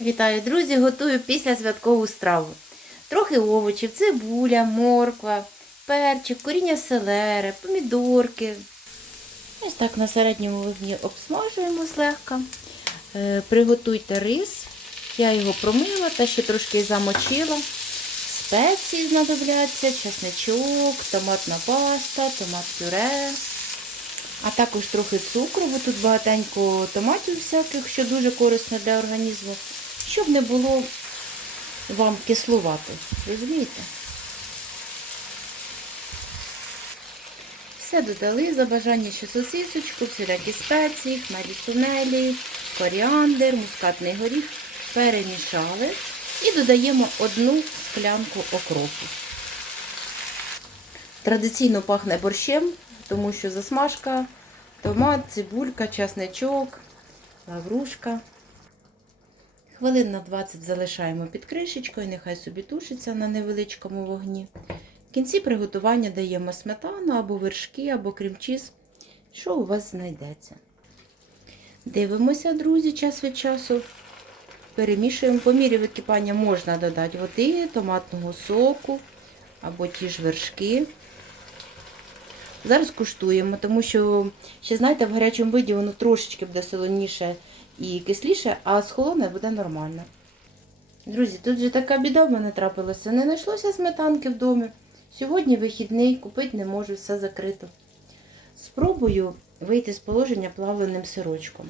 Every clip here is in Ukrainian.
Вітаю, друзі! Готую після святкову страву. Трохи овочів, цибуля, морква, перчик, коріння селери, помідорки. Ось так на середньому вогні обсмажуємо злегка. Е, Приготуйте рис. Я його промила та ще трошки замочила. Спеції знадобляться, чесничок, томатна паста, томат пюре. А також трохи цукру, бо тут багатенько томатів всяких, що дуже корисно для організму, щоб не було вам кислувати. Розумієте? Все додали, за бажання ще сосисочку, всілякі спеції, хмелі сунелі, коріандр, мускатний горіх. Перемішали і додаємо одну склянку окропу. Традиційно пахне борщем, тому що засмажка, томат, цибулька, часничок, лаврушка. Хвилин на 20 залишаємо під кришечкою, нехай собі тушиться на невеличкому вогні. В кінці приготування даємо сметану або вершки, або крем-чіз, що у вас знайдеться. Дивимося, друзі, час від часу. Перемішуємо. По мірі википання можна додати води, томатного соку або ті ж вершки. Зараз куштуємо, тому що, ще знаєте, в гарячому виді воно трошечки буде солоніше і кисліше, а з холодне буде нормально. Друзі, тут же така біда в мене трапилася. Не знайшлося сметанки в домі. Сьогодні вихідний, купити не можу, все закрито. Спробую вийти з положення плавленим сирочком.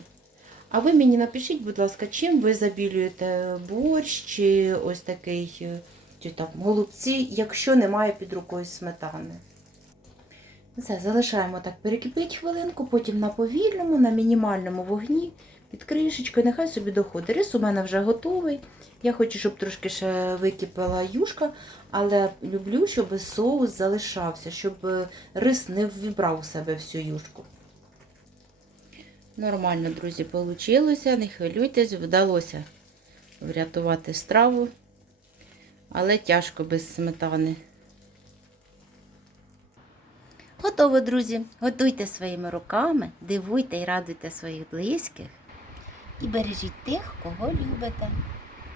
А ви мені напишіть, будь ласка, чим ви забілюєте борщ чи ось такий е, чи там, голубці, якщо немає під рукою сметани. Все, залишаємо так перекипить хвилинку, потім на повільному, на мінімальному вогні під кришечкою, нехай собі доходить. Рис у мене вже готовий. Я хочу, щоб трошки ще википала юшка, але люблю, щоб соус залишався, щоб е, рис не вібрав у себе всю юшку. Нормально, друзі, вийшло, не хвилюйтесь, вдалося врятувати страву, але тяжко без сметани. Готово, друзі. Готуйте своїми руками, дивуйте і радуйте своїх близьких. І бережіть тих, кого любите.